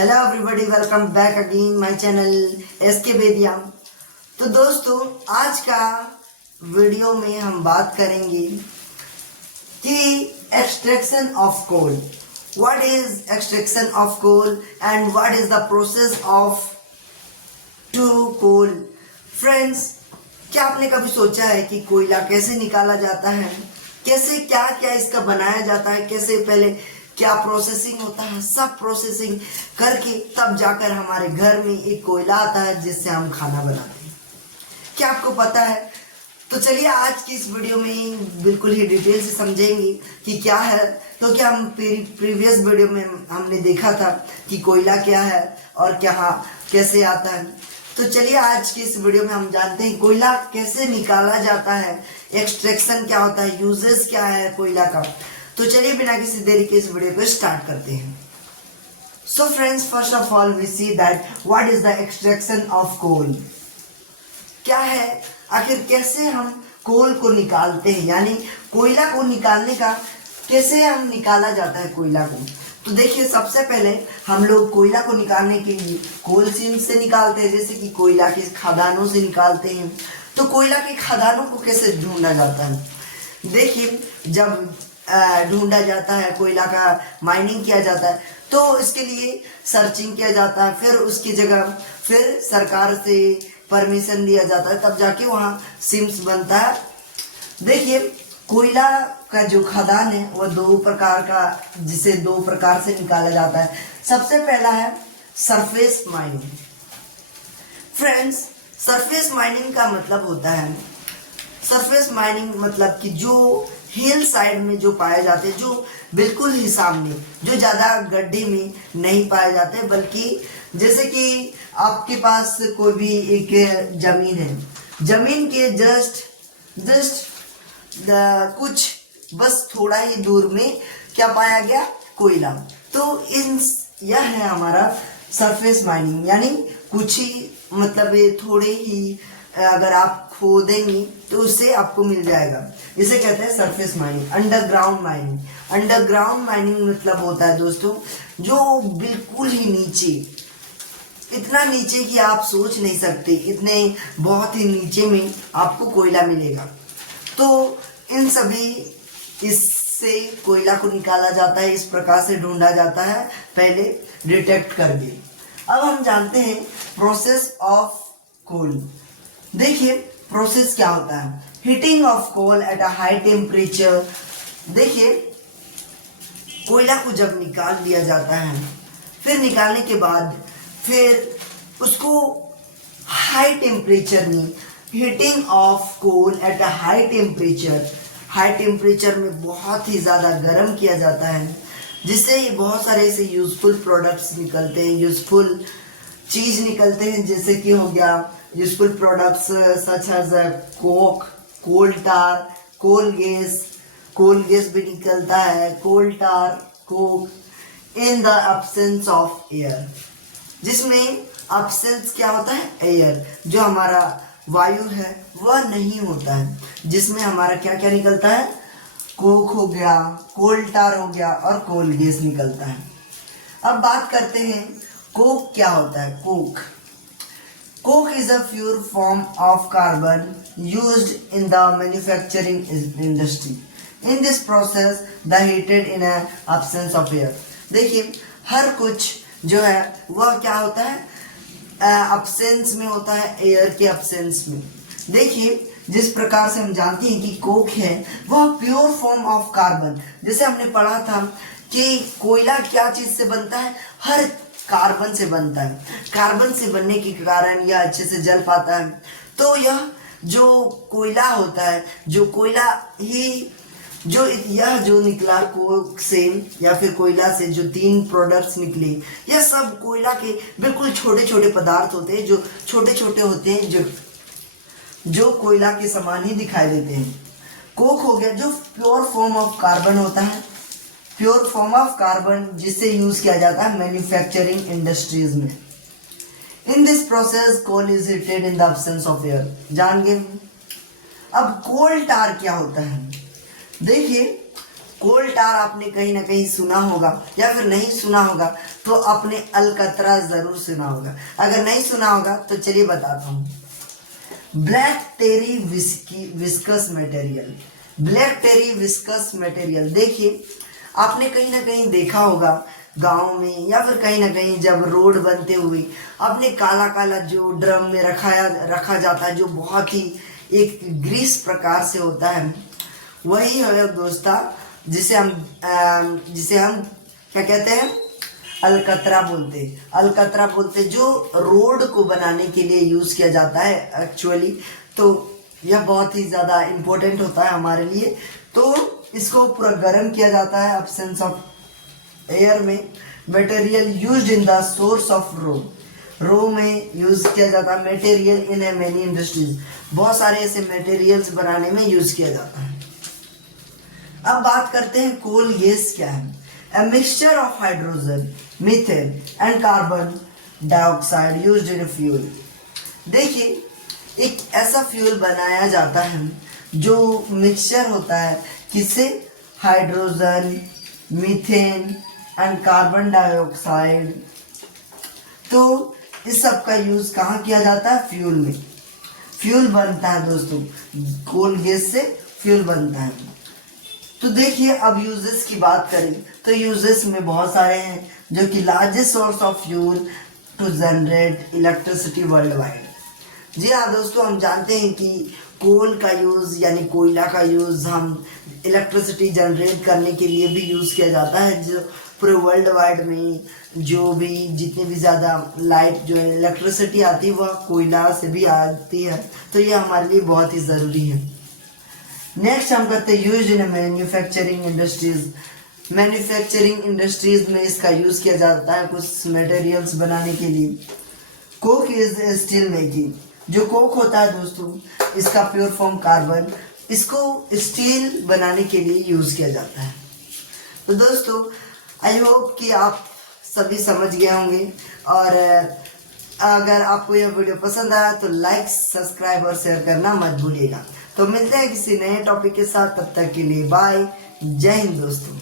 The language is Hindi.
Hello everybody, welcome back again my channel SK Bedia. तो दोस्तों, आज का वीडियो में हम बात करेंगे कि extraction of coal. What is extraction of coal and what is the process of to coal. Friends, क्या आपने कभी सोचा है कि कोयला कैसे निकाला जाता है, कैसे क्या क्या इसका बनाया जाता है, कैसे पहले क्या प्रोसेसिंग होता है। सब प्रोसेसिंग करके तब जाकर हमारे घर में एक कोयला आता है जिससे हम खाना बनाते हैं। क्या आपको पता है? तो चलिए आज की इस वीडियो में बिल्कुल ही डिटेल से समझेंगे कि क्या है। तो क्या हम प्रीवियस वीडियो में हमने देखा था कि कोयला क्या है और क्या कैसे आता है। तो चलिए आज की इस वीडियो में हम जानते हैं कोयला कैसे निकाला जाता है, एक्सट्रैक्शन क्या होता है, यूजेस क्या है कोयला का। तो चलिए बिना किसी देरी के इस वीडियो को स्टार्ट करते हैं। So friends, first of all we see that what is the extraction of coal. क्या है, आखिर कैसे हम कोल को निकालते हैं, यानी कोयला को निकालने का कैसे हम निकाला जाता है कोयला को। तो देखिए, सबसे पहले हम लोग कोयला को निकालने के लिए कोल सीम से निकालते हैं, जैसे कि कोयला के खदानों से निकालते हैं। तो कोयला के खदानों को कैसे ढूंढा जाता है? देखिए, जब ढूंढा जाता है, कोयला का माइनिंग किया जाता है, तो इसके लिए सर्चिंग किया जाता है, फिर उसकी जगह फिर सरकार से परमिशन लिया जाता है, तब जाके वहाँ सिम्स बनता है। देखिए, कोयला का जो खदान है वो दो प्रकार का, जिसे दो प्रकार से निकाला जाता है। सबसे पहला है surface mining. Friends, surface mining का मतलब होता है, सरफेस माइनिंग मतलब कि जो हिल साइड में जो पाए जाते हैं, जो बिल्कुल ही सामने, जो ज़्यादा गड्ढे में नहीं पाए जाते, बल्कि जैसे कि आपके पास कोई भी एक जमीन है, जमीन के जस्ट कुछ बस थोड़ा ही दूर में क्या पाया गया? कोयला। तो यह है हमारा सरफेस माइनिंग, यानी कुछ ही मतलब ये थोड़े ही अगर आप खोदेंगे तो उससे आपको मिल जाएगा। इसे कहते हैं surface mining. Underground mining, underground mining मतलब होता है दोस्तों, जो बिल्कुल ही नीचे, इतना नीचे कि आप सोच नहीं सकते, इतने बहुत ही नीचे में आपको कोयला मिलेगा। तो इन सभी इससे कोयला को निकाला जाता है, इस प्रकार से ढूंढा जाता है, पहले डिटेक्ट करके। अब हम जानते हैं प्रोसेस ऑफ कोल। देखिए, प्रोसेस क्या होता है? Heating of coal at a high temperature. देखिए, कोयला को जब निकाल लिया जाता है, फिर निकालने के बाद फिर उसको हाई टेम्परेचर में, heating of coal at a high temperature, high temperature में बहुत ही ज़्यादा गर्म किया जाता है, जिससे बहुत सारे ऐसे यूजफुल प्रोडक्ट्स निकलते हैं, यूजफुल चीज़ निकलते हैं, जैसे कि हो गया useful products such as coke, coal tar, coal gas भी निकलता है, coal tar, coke in the absence of air, जिसमें एब्सेंस क्या होता है? एयर, जो हमारा वायु है वह नहीं होता है, जिसमें हमारा क्या क्या निकलता है? कोक हो गया, कोल टार हो गया और कोल गैस निकलता है। अब बात करते हैं कोक क्या होता है। Coke is a pure form of carbon used in the manufacturing industry. In this process, the heated in a absence of air. देखिए, हर कुछ जो है वह क्या होता है? absence में होता है, एयर के absence में। देखिए, जिस प्रकार से हम जानते हैं कि कोक है वह प्योर फॉर्म ऑफ कार्बन, जैसे हमने पढ़ा था कि कोयला क्या चीज से बनता है? हर कार्बन से बनता है। कार्बन से बनने के कारण यह अच्छे से जल पाता है। तो यह जो कोयला होता है, जो कोयला ही जो निकला कोक से या फिर कोयला से, जो तीन प्रोडक्ट्स निकले, यह सब कोयला के बिल्कुल छोटे छोटे पदार्थ होते हैं, जो छोटे छोटे होते हैं, जो कोयला के समान ही दिखाई देते हैं। कोक हो गया जो प्योर फॉर्म ऑफ कार्बन होता है, प्योर फॉर्म ऑफ कार्बन, जिसे यूज किया जाता है मैन्युफैक्चरिंग इंडस्ट्रीज में। In this process coal is heated in the absence of air. जान गए। अब कोल टार क्या होता है? देखिए, कोल टार आपने कहीं ना कहीं सुना होगा, या फिर नहीं सुना होगा तो आपने अलकतरा जरूर सुना होगा। अगर नहीं सुना होगा तो चलिए बताता हूँ। ब्लैक टेरी विस्कस मटेरियल, ब्लैक टेरी विस्कस मटेरियल, देखिए आपने कहीं ना कहीं देखा होगा गांव में या फिर कहीं ना कहीं जब रोड बनते हुए आपने काला काला जो ड्रम में रखा जाता है, जो बहुत ही एक ग्रीस प्रकार से होता है, वही है दोस्ता जिसे हम क्या कहते हैं, अलकतरा बोलते हैं। अलकतरा बोलते हैं, जो रोड को बनाने के लिए यूज किया जाता है एक्चुअली। तो यह बहुत ही ज़्यादा इम्पोर्टेंट होता है हमारे लिए। तो इसको पूरा गर्म किया जाता है एब्सेंस ऑफ एयर में। Material used in the source of raw में यूज किया जाता है। Material in a many industries, बहुत सारे ऐसे मटेरियल्स बनाने में यूज किया जाता है। अब बात करते हैं कोल गैस क्या है। A mixture of hydrogen, methane and carbon dioxide used in a fuel। देखिए एक ऐसा फ्यूल बनाया जाता है जो मिक्सचर होता है किससे, hydrogen, methane and carbon dioxide. तो इस सब का यूज कहाँ किया जाता है, फ्यूल में। फ्यूल बनता है दोस्तों, कोल गैस से फ्यूल बनता है। तो देखिए अब यूजेस की बात करें तो यूजेस में बहुत सारे हैं, जो कि largest source of fuel to generate electricity worldwide. जी हाँ दोस्तों, हम जानते हैं कि कोल का यूज़ यानी कोयला का यूज़ हम इलेक्ट्रिसिटी जनरेट करने के लिए भी यूज़ किया जाता है। जो पूरे वर्ल्ड वाइड में जो भी जितनी भी ज़्यादा लाइट जो इलेक्ट्रिसिटी आती है वह कोयला से भी आती है। तो ये हमारे लिए बहुत ही ज़रूरी है। नेक्स्ट हम करते हैं use in manufacturing industries. Manufacturing industries में इसका यूज किया जाता है कुछ मटेरियल्स बनाने के लिए। कोक इज स्टील मेकिंग, जो कोक होता है दोस्तों इसका प्योर फॉर्म कार्बन, इसको स्टील बनाने के लिए यूज किया जाता है। तो दोस्तों आई होप कि आप सभी समझ गए होंगे, और अगर आपको यह वीडियो पसंद आया तो लाइक, सब्सक्राइब और शेयर करना मत भूलिएगा। तो मिलते हैं किसी नए टॉपिक के साथ, तब तक के लिए बाय, जय हिंद दोस्तों।